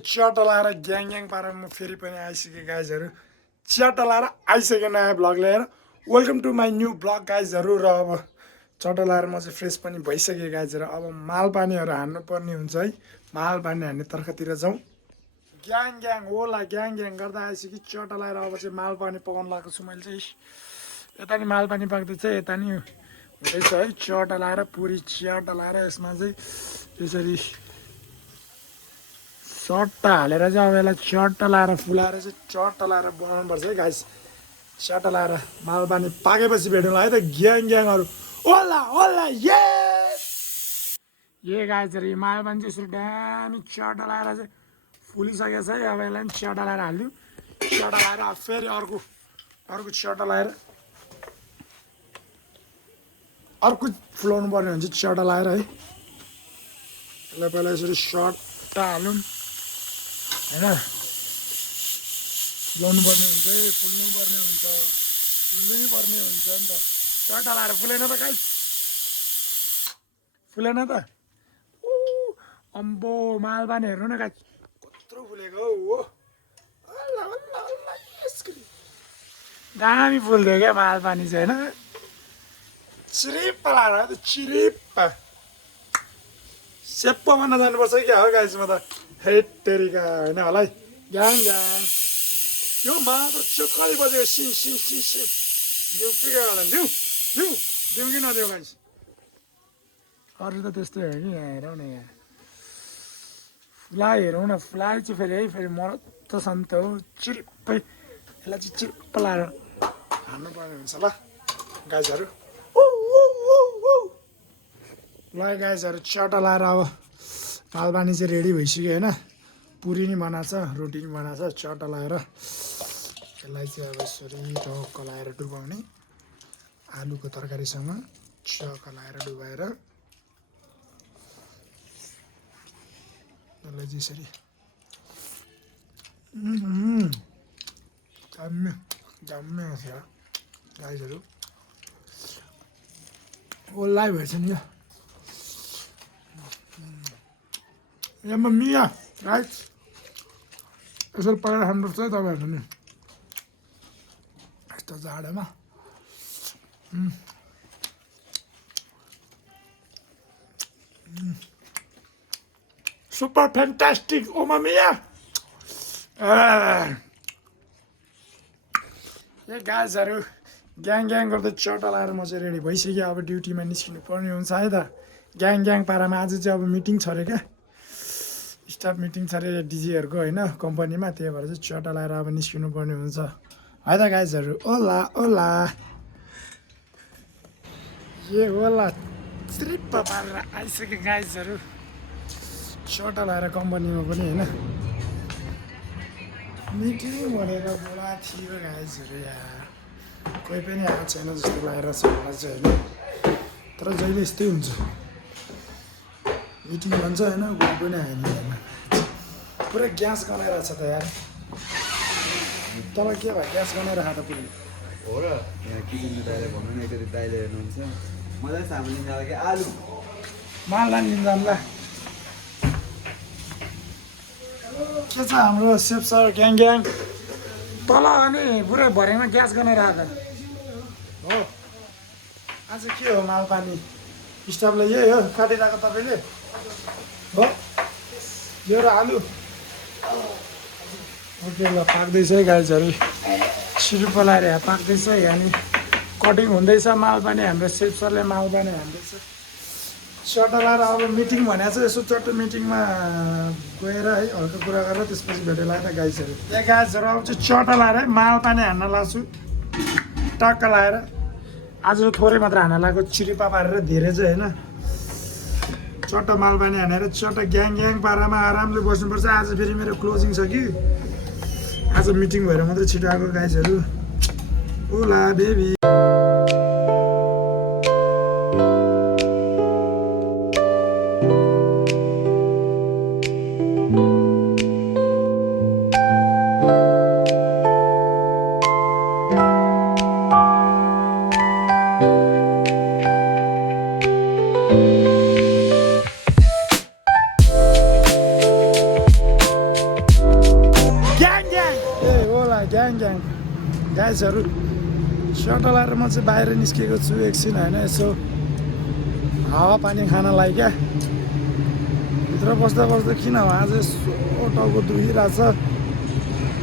Chat लाएर gang पारेर म फेरि पनि आइसकेँ गाइजहरू। च्याट लाएर आइसकेँ नयाँ ब्लग लिएर। Welcome to my new blog गाइजहरू। र अब चट्टा लाएर म चाहिँ फ्रेस पनि भइसकेँ गाइजहरू। अब मालपानीहरू हान्नुपर्ने हुन्छ है। मालपानी हान्ने तर्खतिर जाउँ। ग्याङ होला ग्याङ गर्दा आइसकेँ च्याट लाएर। अब चाहिँ मालपानी पकाउनु लगाएको छु मैले चाहिँ। यता नि मालपानी पाक्दैछ, यता नि हुँदैछ है। च्याट लाएर पुरी च्याट लाएर यसमा चाहिँ त्यसरी चट्टा हालेर चाहिँ अब यसलाई चट्टा लाएर फुलाएर चाहिँ चट्टा लाएर बनाउनुपर्छ है गाइस। चट्टा लाएर मालपानी पाकेपछि भेटौँला है त ग्याङहरू। ओला ओला ये गाइसहरू, यो मालपानी चाहिँ यसरी दामी चट्टा लाएर चाहिँ फुलिसकेको छ है। अब यसलाई पनि चट्टा लाएर हालिदिउँ। चट्टा लाएर अब फेरि अर्को चट्टा लाएर अर्को फुलाउनु पर्ने हुन्छ चट्टा लाएर है। यसलाई पहिला यसरी सट्टा हालौँ होइन, फुलाउनु पर्ने हुन्छ है। फुल्नुपर्ने हुन्छ, फुल्नै पर्ने हुन्छ नि त। चट्टा लाएर फुलेन त गाइस, फुलेन त। अम्बो मालपानी हेर्नु न गाइस कत्रो फुलेको हो। दामी फुल्थ्यो क्या मालपानी चाहिँ होइन। चिरिप्प लाएर त चिरिप्प सेप्पो भन्न जानुपर्छ क्या हो गाइस। म त हेटेरिका होइन होला है। ग्याङ यो मात्र चोखली बजेको सिन दिउँ के गर्दा दिउँ कि नदिउँ गाइस। अरू त त्यस्तै हो कि यहाँ हेरौँ न। यहाँ फ्लाइ हेरौँ न। फ्लाइ चाहिँ फेरि मरत छ नि त हो। चिरिप्पै यसलाई चाहिँ चिरिप्प लाएर हान्नुपर्ने हुन्छ ल गाइसहरू। ल गाइसहरू चट्टा लाएर अब मालपानी चाहिँ रेडी भइसक्यो होइन। पुरी नि बनाएको छ, रोटी नि बनाएको छ। चट्टा लाएर यसलाई चाहिँ अब यसरी टक्क लाएर डुबाउने आलुको तरकारीसँग चक्क लाएर डुबाएर यसलाई चाहिँ यसरी जम्मै छ गाइसहरू। ओल्लाइ भएछ नि यो। यामा मिया राइट यसरी पकाएर खानुपर्छ है तपाईँहरू नि यस्तो जाडोमा। सुपर फ्यान्टास्टिक ओमा मिया। ए गाइसहरू ग्याङ गर्दा चट्टा लाएर म चाहिँ रेडी भइसक्यो। अब ड्युटीमा निस्किनु पर्ने हुन्छ है त। ग्याङ पारामा आज चाहिँ अब मिटिङ छ अरे क्या, स्टाफ मिटिङ छ अरे डिजीहरूको होइन कम्पनीमा। त्यही भएर चाहिँ चट्टा लाएर अब निस्किनु पर्ने हुन्छ है त गाइसहरू। ओला ओला ए ओला त्रिप्प पारेर आइसक्यो गाइसहरू। चट्टा लाएर कम्पनीमा पनि होइन मिटिङ भनेर बोलाएको थियो गाइसहरू। यहाँ कोही पनि आएको छैन जस्तो लागेर छ मलाई चाहिँ होइन। तर जहिले यस्तै हुन्छ, मिटिङ भन्छ होइन कोही पनि आएन होइन। पुरै ग्यास गनाइरहेछ त यार। तल के भयो ग्यास गनाइरहेको त पुरै हो र। यहाँ किचनको दाइले भन्नु न एकचोटि दाइले हेर्नुहुन्छ मलाई सामान्य खालको आलु मालदान लिनु जानु ल। के छ हाम्रो सेफ सर ग्याङ तल अनि पुरै भरेमा ग्यास गनाइरहेको त हो। आज के हो मालपानी स्टाफलाई यही हो काटिरहेको तपाईँले हो। यो र आलु ओके ल पाक्दैछ है गाइसहरू। सिरुप लाएर यहाँ पाक्दैछ। अनि कटिङ हुँदैछ मालपानी। हाम्रो सेफ सरले मालपानी हान्दैछ। चट्टा लाएर अब मिटिङ भनेको छ। यसो चट्टो मिटिङमा गएर है हल्का कुरा गरेर त्यसपछि भेटेला त गाइसहरू। त्यहाँ गाइसहरू अब चाहिँ चट्टा लाएर है मालपानी हान्न लाग्छु टक्क लाएर। आज थोरै मात्र हान्न लाग्यो चिरिपा पारेर, धेरै चाहिँ होइन। चट्टा मालपानी हानेर चट्टा ग्याङ पारामा आरामले बस्नुपर्छ। आज फेरि मेरो क्लोजिङ छ कि आज मिटिङ भएर मात्रै छिटो आएको गाइसहरू। ओला बेबी गाइजहरू सर्ट लाएर म चाहिँ बाहिर निस्केको छु एकछिन होइन यसो हावापानी खानलाई क्या भित्र बस्दा बस्दा किन हो आज यसो टाउको दुखिरहेछ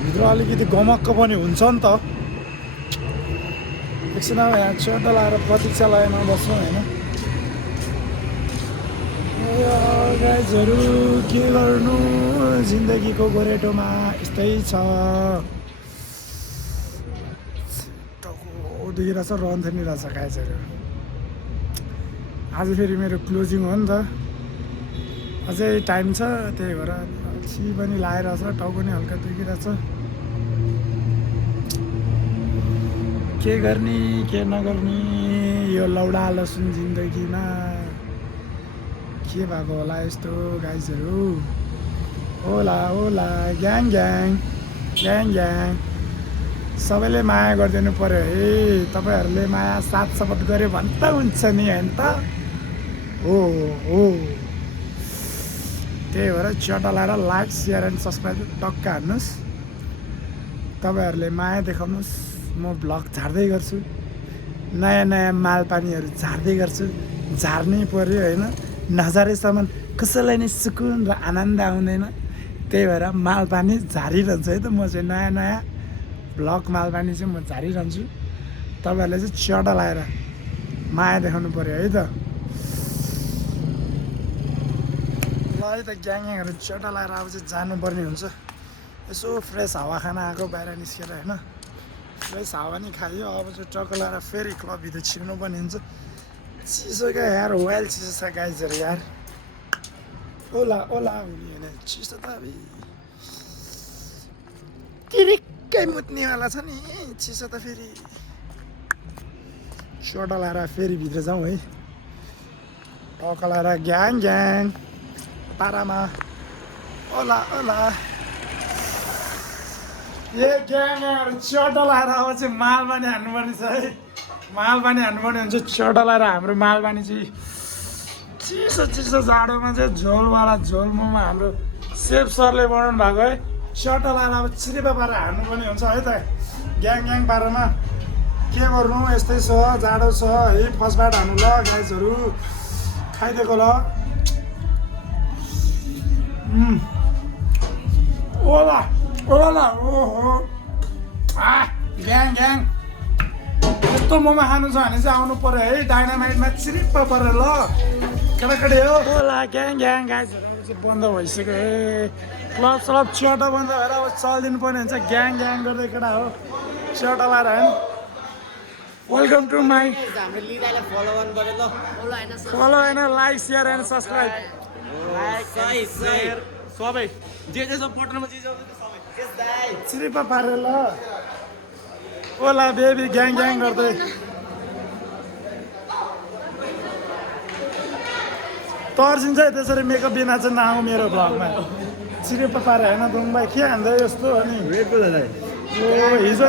भित्र अलिकति गमक्क पनि हुन्छ नि त एकछिन अब यहाँ सर्ट लाएर प्रतीक्षालयमा बस्छौँ होइन गाइजहरू के गर्नु जिन्दगीको गोरेटोमा यस्तै छ टाउको दुखिरहेछ रहन थिनिरहेछ गाइजहरू आज फेरि मेरो क्लोजिङ हो नि त अझै टाइम छ त्यही भएर छि पनि लगाइरहेछ टाउको पनि हल्का दुखिरहेछ के गर्ने के नगर्ने यो लौडा लसुन जिन्दगीमा के भएको होला यस्तो गाइजहरू होला होला ग्याङ ग्याङ ग्याङ ग्याङ सबैले माया गरिदिनु पऱ्यो है तपाईँहरूले माया साथ सपोर्ट गऱ्यो भने त हुन्छ नि होइन त हो हो त्यही भएर चटा लाएर लाइक सेयर एन्ड सब्सक्राइब टक्क हान्नुहोस् तपाईँहरूले माया देखाउनुहोस् म भ्लग झार्दै गर्छु नयाँ नयाँ मालपानीहरू झार्दै गर्छु झार्नै पऱ्यो होइन नझारेसम्म कसैलाई नै सुकुन र आनन्द आउँदैन त्यही भएर मालपानी झारिरहन्छु है त म चाहिँ नयाँ नयाँ भ्लग मालपानी चाहिँ म झारिरहन्छु तपाईँहरूले चाहिँ चटा लाएर माया देखाउनु पऱ्यो है त ल है त ग्याङहरू चटा लाएर अब चाहिँ जानुपर्ने हुन्छ यसो फ्रेस हावा खान आएको बाहिर निस्केर होइन फ्रेस हावा नि खायो अब चाहिँ टक्क लाएर फेरि क्लबभित्र छिर्नु पर्ने हुन्छ चिसो क्या यार वाइल्ड चिसो छ गाइजहरू यार ओला ओला हुने होइन चिसो त अब तिरिक्कै मुत्नेवाला छ नि चिसो त फेरि चटा लाएर फेरि भित्र जाउँ है टक्क लाएर ग्याङ ग्याङ पारामा ओला ओला ए ग्याङहरू चटा लाएर अब चाहिँ मालबानी हान्नुपर्ने छ है मालबानी हान्नुपर्ने हुन्छ चटा लाएर हाम्रो मालबानी चाहिँ चिसो चिसो जाडोमा चाहिँ झोलवाला झोल मोमो हाम्रो सेफ सरले बनाउनु भएको है चटा लाएर अब चिरिपा पारेर हान्नुपर्ने हुन्छ है त ग्याङ ग्याङ पारामा के गर्नु यस्तै छ जाडो छ है फस्टबाट हान्नु ल गाइजहरू खाइदिएको ल ओला ओला ओहो ग्याङ ग्याङ यस्तो मोमो खानु छ भने चाहिँ आउनु पऱ्यो है डाइनामाइटमा चिरिप्प परेर ल केटाकेटी हो ओला ग्याङ ग्याङ गाइजहरू चाहिँ बन्द भइसक्यो है क्लब सलब चटा बन्द भएर अब चलिदिनु पर्ने हुन्छ ग्याङ ग्याङ गर्दै केटा हो चटा लाएर होइन वेलकम टु माई फलो होइन लाइक सेयर एन्ड सब्सक्राइब सबै जे जे सब पटनमा जे चिरिप्प पारेर ल ओला बेबी ग्याङ ग्याङ गर्दै तर्सिन्छ है त्यसरी मेकअप बिना चाहिँ नआऊ मेरो भ्लगमा चिरिप्प पारे होइन दुङबाई के हान्दै यस्तो अनि ओ हिजो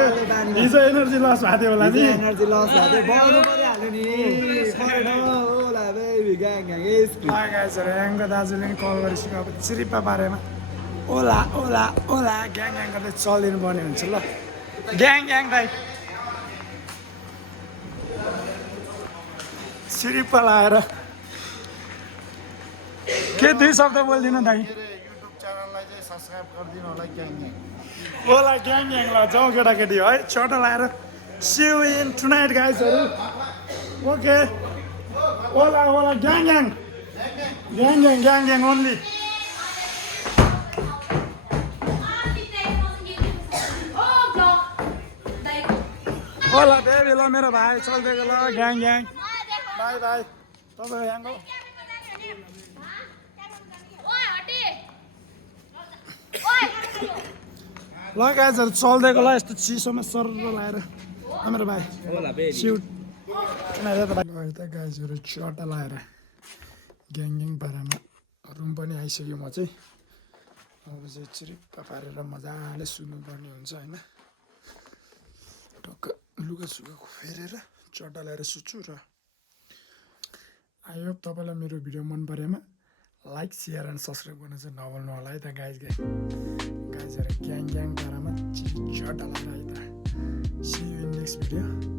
हिजो एनर्जी लस भएको थियो होला नि एनर्जी लस भयो बढ्नु परिहाल्यो नि ओला बेबी ग्याङ ग्याङ गाइजहरू ह्याङको दाजुले नि कल गरिसक्यो अब चिरिप्प पारेमा ओला ओला ओला ग्याङ ग्याङ गर्दै चलिदिनु पर्ने हुन्छ ल ग्याङ ग्याङ दाइ चिरिप्प लाएर के दुई शब्द बोलिदिनु दाइ युट्युब च्यानललाई चाहिँ सब्सक्राइब गरिदिनु होला ग्याङ ग्याङ ओला ग्याङ ग्याङ ल जाउँ केटाकेटी है चटा लाएर सिउ इन टुनाइट गाइजहरू ओके ओला ओला gang gang gang gang gang gang only ओला बेबी ल मेरो भाइ चलिदिएको ल ग्याङ ग्याङ बाई बाई तपाईँको ह्याङ्गो ल गाइजहरू चल्दिएको ल यस्तो चिसोमा सर लाएर मेरो भाइ सिउट त गाइजहरू चटा लाएर ग्याङ ग्याङ पारामा रुम पनि आइसक्यो म चाहिँ अब चाहिँ चिरिप्प पारेर मजाले सुत्नुपर्ने हुन्छ होइन टक्क लुगा सुगा फेरेर चटा ल्याएर सुत्छु र आई होप तपाईँलाई मेरो भिडियो मन परेमा लाइक सेयर एन्ड सब्सक्राइब गर्न चाहिँ नभुल्नु होला है त गाइजहरू ग्याङ ग्याङ पारामा चटा लाएर है त See you in next video.